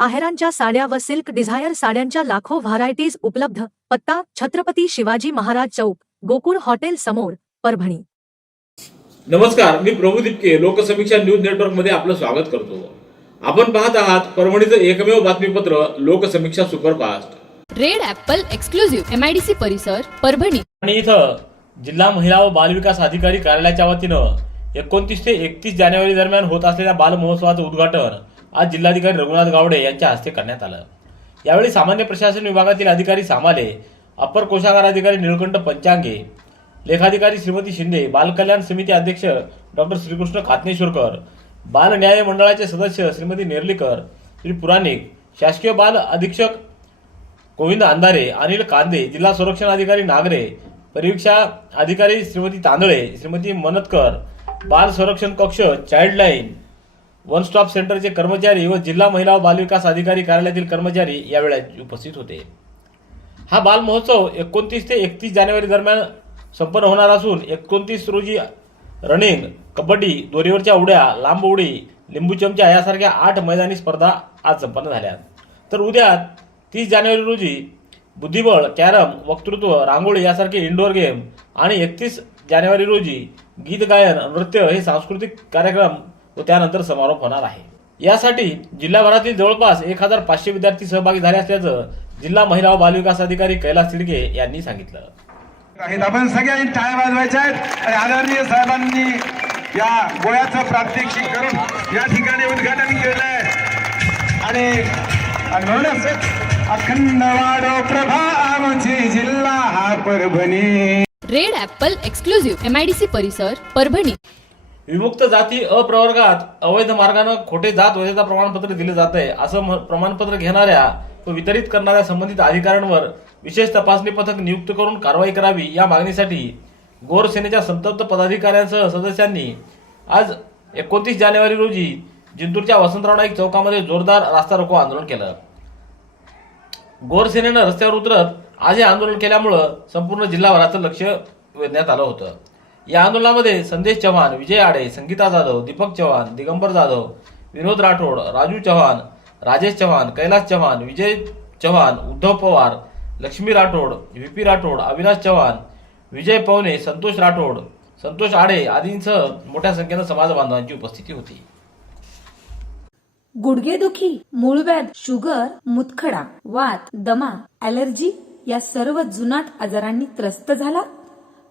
आहेरांच्या साड्या व silk Dzire साड्यांच्या लाखो व्हरायटीज उपलब्ध. पत्ता छत्रपती शिवाजी महाराज चौक गोकुळ हॉटेल समोर परभणी. नमस्कार मी प्रभू दिपके लोकसमीक्षा न्यूज नेटवर्कमध्ये आपलं स्वागत करतो. आपण पाहत आहात परभणीचं एकमेव बातमीपत्र Loksamiksha superfast. Red apple exclusive MIDC परिसर परभणी. आणि इथं जिल्हा महिला व बालविकास अधिकारी कार्यालयाच्या वतीनं एकोणतीस ते एकतीस जानेवारी दरम्यान होत असलेल्या बाल महोत्सवाचं उद्घाटन आज जिल्हाधिकारी रघुनाथ गावडे यांच्या हस्ते करण्यात आलं. यावेळी सामान्य प्रशासन विभागातील अधिकारी सामाले अपर कोशागार अधिकारी निळकंठ पंचांगे लेखाधिकारी श्रीमती शिंदे बालकल्याण समिती अध्यक्ष डॉक्टर श्रीकृष्ण खातनेश्वरकर बाल न्याय मंडळाचे सदस्य श्रीमती नेर्लीकर श्री पुराणिक शासकीय बाल अधीक्षक गोविंद अंधारे अनिल कांदे जिल्हा संरक्षण अधिकारी नागरे परीक्षा अधिकारी श्रीमती तांदळे श्रीमती मनतकर बाल संरक्षण कक्ष चाइल्डलाईन वन स्टॉप सेंटरचे कर्मचारी व जिल्हा महिला व बालविकास अधिकारी कार्यालयातील कर्मचारी यावेळी उपस्थित होते. हा बाल महोत्सव एकोणतीस ते एकतीस जानेवारी दरम्यान संपन्न होणार असून एकोणतीस रोजी रनिंग कबड्डी दोरीवरच्या उड्या लांब उडी लिंबू चमचा यासारख्या आठ मैदानी स्पर्धा आज संपन्न झाल्या. तर उद्या तीस जानेवारी रोजी बुद्धिबळ कॅरम वक्तृत्व रांगोळी यासारखे इंडोर गेम आणि एकतीस जानेवारी रोजी गीत गायन नृत्य हे सांस्कृतिक कार्यक्रम व त्यानंतर समारोप होणार आहे. यासाठी जिल्हाभरातील जवळपास एक हजार पाचशे विद्यार्थी सहभागी झाले असल्याचं जिल्हा महिला व बालविकास अधिकारी कैलास तिडके यांनी सांगितलं. आहेत आपण सगळ्यांनी टाळ्या वाजवायच्या आहेत आणि आदरणीय साहेबांनी या गोळ्याचं प्रात्यक्षिक करून या ठिकाणी उद्घाटन केलंय. आणि आणि म्हणूनच अखंड वाढो प्रभा आमची जिल्हा हा Parbhani. Red apple exclusive MIDC परिसर परभणी. विमुक्त जाती अप्रवर्गात अवैध मार्गानं खोटे जात वैधता प्रमाणपत्र दिले जात आहे. असं म- प्रमाणपत्र घेणाऱ्या व वितरित करणाऱ्या संबंधित अधिकाऱ्यांवर विशेष तपासणी पथक नियुक्त करून कारवाई करावी या मागणीसाठी गोर सेनेच्या संतप्त पदाधिकाऱ्यांसह सदस्यांनी आज एकोणतीस जानेवारी रोजी जिंतूरच्या वसंतराव नाईक चौकामध्ये जोरदार रास्ता रोको आंदोलन केलं. गोर सेनेनं रस्त्यावर उतरत आज हे आंदोलन केल्यामुळं संपूर्ण जिल्हाभराचं लक्ष वेधण्यात आलं होतं. या आंदोलनामध्ये संदेश चव्हाण विजय आडे संगीता जाधव दीपक चव्हाण दिगंबर जाधव विनोद राठोड राजू चव्हाण राजेश चव्हाण कैलास चव्हाण विजय चव्हाण उद्धव पवार लक्ष्मी राठोड व्ही पी राठोड अविनाश चव्हाण विजय पवने संतोष राठोड संतोष आडे आदींसह मोठ्या संख्येनं समाज बांधवांची उपस्थिती होती. गुडघेदुखी मूळव्याध शुगर मुतखडा वात दमा ॲलर्जी या सर्व जुनाट आजारांनी त्रस्त झाला.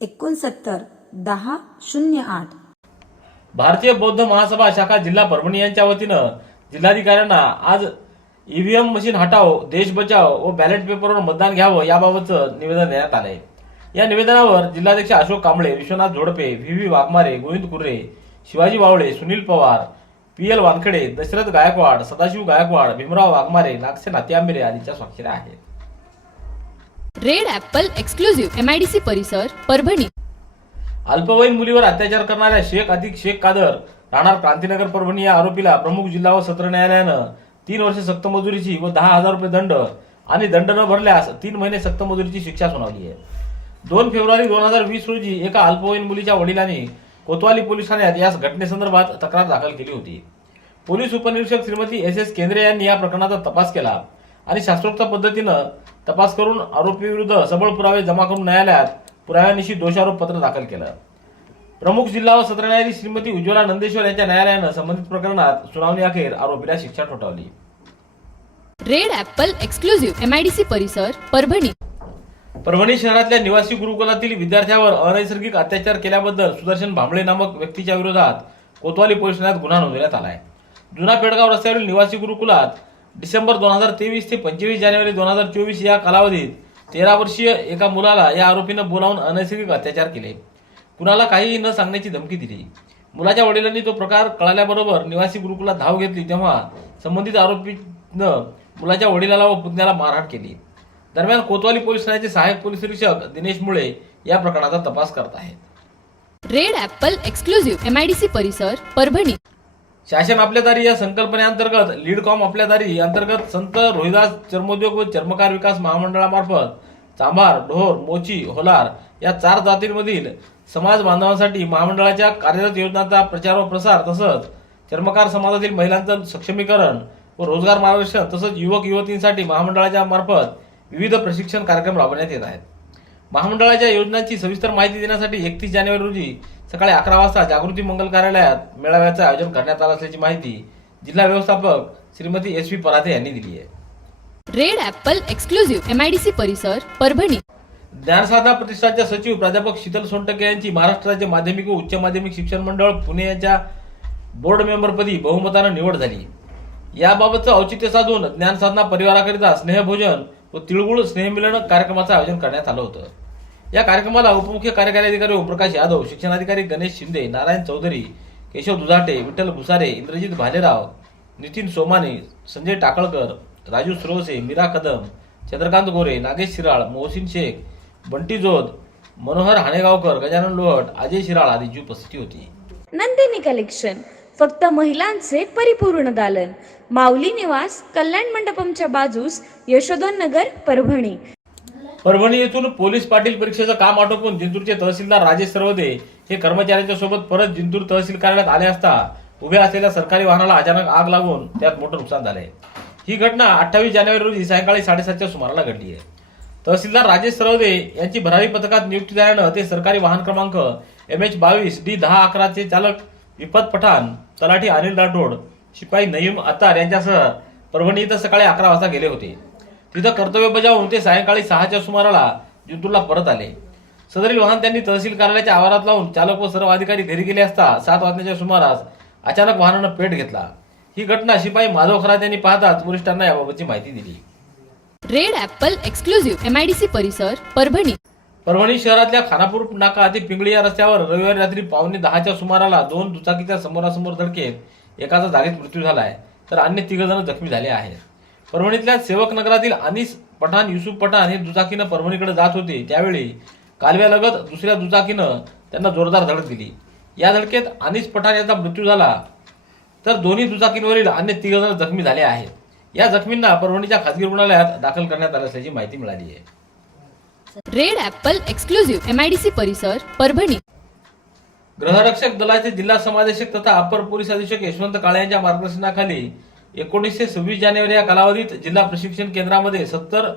एकोणसत्तर दहा शून्य आठ. भारतीय बौद्ध महासभा शाखा जिल्हा परभणी यांच्या वतीनं जिल्हाधिकाऱ्यांना आज ईव्हीएम मशीन हटाव देश बचाव व बॅलेट पेपरवर मतदान घ्यावं याबाबतचं निवेदन देण्यात आलंय. या निवेदनावर जिल्हाध्यक्ष Ashok Kamble Vishwanath Zodpe V V Waghmare Govind Kurre Shivaji Wavle Sunil Pawar P L Wankhede Dashrath Gaikwad Sadashiv Gaikwad Bhimrao Waghmare Nagse Natyamire आदींच्या स्वाक्षऱ्या आहेत. रेड ऍपल एक्सक्लुझिव्ह एमआयडीसी परिसर परभणी. अल्पवयीन मुलीवर अत्याचार करणाऱ्या शेख अधिक शेख कादर राहणार क्रांतीनगर परभणी या आरोपीला प्रमुख जिल्हा व सत्र न्यायालयानं तीन वर्ष सक्तमजुरीची व दहा हजार रुपये दंड आणि दंड न भरल्यास तीन महिने सक्तमजुरीची शिक्षा सुनावली आहे. दोन फेब्रुवारी दोन हजार वीस रोजी एका अल्पवयीन मुलीच्या वडिलांनी कोतवाली पोलीस ठाण्यात या घटनेसंदर्भात तक्रार दाखल केली होती. पोलीस उपनिरीक्षक श्रीमती एस एस केंद्रे यांनी या प्रकरणाचा तपास केला. आणि शास्त्रोक्त पद्धतीनं तपास करून आरोपीविरुद्ध सबळ पुरावे जमा करून न्यायालयात पुराव्यानिशी दोषारोप पत्र दाखल केलं. प्रमुख जिल्हा व सत्र न्यायाधीश श्रीमती उज्ज्वला नंदेश्वर यांच्या न्यायालयानं संबंधित प्रकरणात सुनावणी अखेर आरोपीला शिक्षा ठोठावली. रेड ॲपल एक्सक्लुझिव्ह एमआयडीसी परिसर परभणी. परभणी शहरातल्या निवासी गुरुकुलातील विद्यार्थ्यावर अनैसर्गिक अत्याचार केल्याबद्दल सुदर्शन भांबळे नामक व्यक्तीच्या विरोधात कोतवाली पोलीस ठाण्यात गुन्हा नोंदवण्यात आला आहे जुना पेडगाव रस्त्यावरील निवासी गुरुकुलात डिसेंबर दोन हजार तेवीस ते पंचवीस जानेवारी दोन हजार चोवीस या कालावधीत तेरा वर्षीय एका मुलाला या आरोपीनं बोलावून अनैसर्गिक अत्याचार केले. कुणाला काहीही न सांगण्याची धमकी दिली. मुलाच्या वडिलांनी तो प्रकार कळाल्याबरोबर निवासी गुरुकुलात धाव घेतली तेव्हा संबंधित आरोपीनं मुलाच्या वडिलाला व पुतण्याला मारहाण केली. दरम्यान कोतवाली पोलीस ठाण्याचे सहाय्यक पोलीस निरीक्षक दिनेश मुळे या प्रकरणाचा तपास करत आहेत. Red apple exclusive M I D C परिसर परभणी. शासन आपल्या दारी या संकल्पनेअंतर्गत लीडकॉम आपल्या दारी अंतर्गत संत रोहिदास चर्मोद्योग व चर्मकार विकास महामंडळामार्फत चांभार ढोर मोची होलार या चार जातींमधील समाज बांधवांसाठी महामंडळाच्या कार्यरत योजनांचा प्रचार व प्रसार तसंच चर्मकार समाजातील महिलांचं सक्षमीकरण व रोजगार मार्गदर्शन तसंच युवक युवतींसाठी महामंडळाच्या मार्फत विविध प्रशिक्षण कार्यक्रम राबवण्यात येत आहेत. महामंडळाच्या योजनांची सविस्तर माहिती देण्यासाठी एकतीस जानेवारी रोजी सकाळी अकरा वाजता जागृती मंगल कार्यालयात मेळाव्याचं आयोजन करण्यात आलं असल्याची माहिती जिल्हा व्यवस्थापक श्रीमती एस व्ही पराथे यांनी दिली आहे. Red apple exclusive M I D C परिसर परभणी. ज्ञानसाधना प्रतिष्ठानच्या सचिव प्राध्यापक शीतल सोनटके यांची महाराष्ट्र राज्य माध्यमिक व उच्च माध्यमिक शिक्षण मंडळ पुणे यांच्या बोर्ड मेंबरपदी बहुमतानं निवड झाली. याबाबतचं औचित्य साधून ज्ञानसाधना परिवाराकरिता स्नेहभोजन व तिळगुळ स्नेहमिलन कार्यक्रमाचं आयोजन करण्यात आलं होतं. या कार्यक्रमाला उपमुख्य कार्यकारी अधिकारी ओमप्रकाश यादव शिक्षणाधिकारी गणेश शिंदे नारायण चौधरी केशव दुधाटे विठ्ठल भुसारे इंद्रजित भालेराव नितीन सोमाने संजय टाकळकर राजू सुरवसे मीरा कदम चंद्रकांत गोरे नागेश शिराळ मोहसिन शेख बंटी जोध मनोहर हाणेगावकर गजानन लोहट अजय शिराळ आदींची उपस्थिती होती. नंदिनी कलेक्शन फक्त महिलांचे परिपूर्ण दालन. माऊली निवास कल्याण मंडपमच्या बाजूस यशोधन नगर परभणी. परभणी येथून पोलीस पाटील परीक्षेचं काम आटोपून जिंतूरचे तहसीलदार राजेश सरवदे हे कर्मचाऱ्यांच्या सोबत परत जिंतूर तहसील कार्यालयात आले असता उभ्या असलेल्या सरकारी वाहनाला अचानक आग लागून त्यात मोठं नुकसान झालंय. ही घटना अठ्ठावीस जानेवारी रोजी सायंकाळी साडेसातच्या सुमाराला घडली आहे. तहसीलदार राजेश सरवदे यांची भरारी पथकात नियुक्ती झाल्यानं ते सरकारी वाहन क्रमांक एम एच बावीस डी दहा अकराचे चालक विपत पठाण तलाठी अनिल राठोड शिपाई नईम अत्तार यांच्यासह परभणी इथं सकाळी अकरा वाजता गेले होते. तिथं कर्तव्य बजावून ते सायंकाळी सहाच्या सुमाराला जिंतूरला परत आले. सदरील वाहन त्यांनी तहसील कार्यालयाच्या आवारात लावून चालक व सर्व अधिकारी घरी गेले असता सात वाजण्याच्या सुमारास अचानक वाहनानं पेट घेतला. ही घटना शिपाई माधव खरात यांनी पाहताच वरिष्ठांना याबाबतची माहिती दिली. Red apple exclusive M I D C परिसर परभणी. परभणी शहरातल्या खानापूर नाका ते पिंगळी या रस्त्यावर रविवारी रात्री पावणे दहाच्या सुमाराला दोन दुचाकीच्या समोरासमोर धडकेत एकाचा जागीच मृत्यू झालाय. तर अन्य तिघ जण जखमी झाले आहेत. परभणीतल्या सेवक नगरातील अनिस पठाण युसुफ पठाण हे दुचाकीनं परभणीकडे जात होते. त्यावेळी कालव्यालगत दुसऱ्या दुचाकीनं त्यांना जोरदार धडक दिली. या धडकेत अनिस पठाण याचा मृत्यू झाला. तर दोन्ही दुचाकींवरील अन्य तिघ जण जखमी झाले आहेत. या जखमींना परभणीच्या खासगी रुग्णालयात दाखल करण्यात आलं असल्याची माहिती मिळाली आहे. Red apple exclusive M I D C परिसर परभणी. गृहरक्षक दलाचे जिल्हा समादेशक तथा अपर पोलीस अधीक्षक यशवंत काळे यांच्या मार्गदर्शनाखाली एकोणीसशे सव्वीस जानेवारी या कालावधीत जिल्हा प्रशिक्षण केंद्रामध्ये सत्तर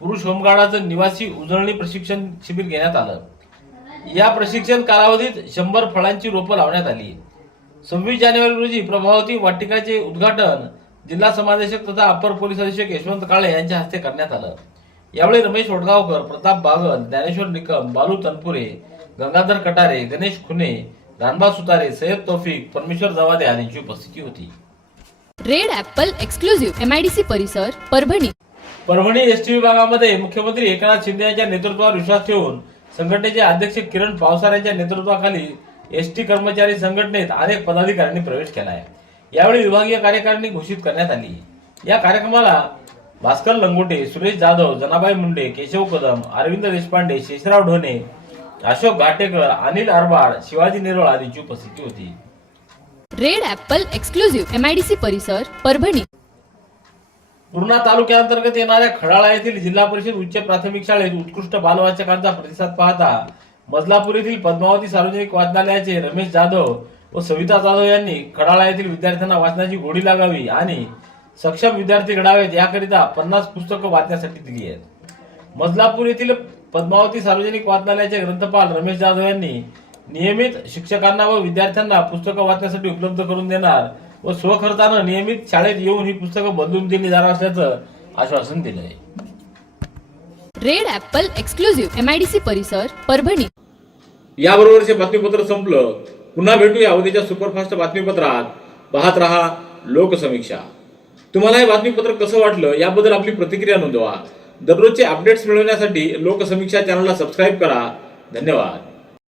पुरुष होमगार्डाचं निवासी उजळणी प्रशिक्षण शिबिर घेण्यात आलं. या प्रशिक्षण कालावधीत शंभर फळांची रोपं लावण्यात आली. सव्वीस जानेवारी रोजी प्रभावती वाटिकाचे उद्घाटन जिल्हा समादेशक तथा अपर पोलीस अधीक्षक यशवंत काळे यांच्या हस्ते करण्यात आलं. यावेळी रमेश वडगावकर प्रताप बागल ज्ञानेश्वर निकम बालू तनपुरे गंगाधर कटारे गणेश खुने रानबा सुतारे सय्यद तौफिक परमेश्वर जवादे आदींची उपस्थिती होती. रेड ऍपल एक्सक्लुझिव्ह एमआयडीसी परिसर परभणी. परभणी एसटी विभागामध्ये मुख्यमंत्री एकनाथ शिंदे यांच्या नेतृत्वावर विश्वास ठेवून संघटनेचे अध्यक्ष किरण पावसार यांच्या नेतृत्वाखाली एसटी कर्मचारी संघटनेत अनेक पदाधिकाऱ्यांनी प्रवेश केला आहे यावेळी विभागीय कार्यकारिणी घोषित करण्यात आली. या कार्यक्रमाला भास्कर लंगोटे सुरेश जाधव जनाबाई मुंडे केशव कदम अरविंद देशपांडे शेषराव ढोणे अशोक घाटेकर अनिल आरबाड शिवाजी निरोळ आदींची उपस्थिती होती. रेड ऍपल एक्सक्लुझिव्ह एमआयडीसी परिसर परभणी. पूर्णा तालुक्याअंतर्गत येणाऱ्या खडाळा येथील जिल्हा परिषद उच्च प्राथमिक शाळेत उत्कृष्ट बालवाचकांचा प्रतिसाद पाहता मजलापूर येथील पद्मावती सार्वजनिक वाचनालयाचे रमेश जाधव व सविता जाधव यांनी खडाळा येथील विद्यार्थ्यांना वाचनाची गोडी लागावी आणि सक्षम विद्यार्थी घडावेत याकरिता पन्नास पुस्तकं वाचण्यासाठी दिली आहेत. मजलापूर येथील पद्मावती सार्वजनिक वाचनालयाचे ग्रंथपाल रमेश जाधव यांनी नियमित शिक्षकांना व विद्यार्थ्यांना पुस्तकं वाचण्यासाठी उपलब्ध करून देणार व स्वखर्चानं नियमित शाळेत येऊन ही पुस्तकं बदलून दिली जाणार असल्याचं आश्वासन दिलं आहे. Red apple exclusive M I D C परिसर परभणी. याबरोबरचे बातमीपत्र संपलं. पुन्हा भेटूया उद्याच्या सुपरफास्ट बातमीपत्रात. पाहत रहा लोकसमीक्षा. तुम्हाला हे बातमीपत्र कसं वाटलं याबद्दल आपली प्रतिक्रिया नोंदवा. दररोजचे अपडेट्स मिळवण्यासाठी लोकसमीक्षा चॅनलला सबस्क्राईब करा. धन्यवाद.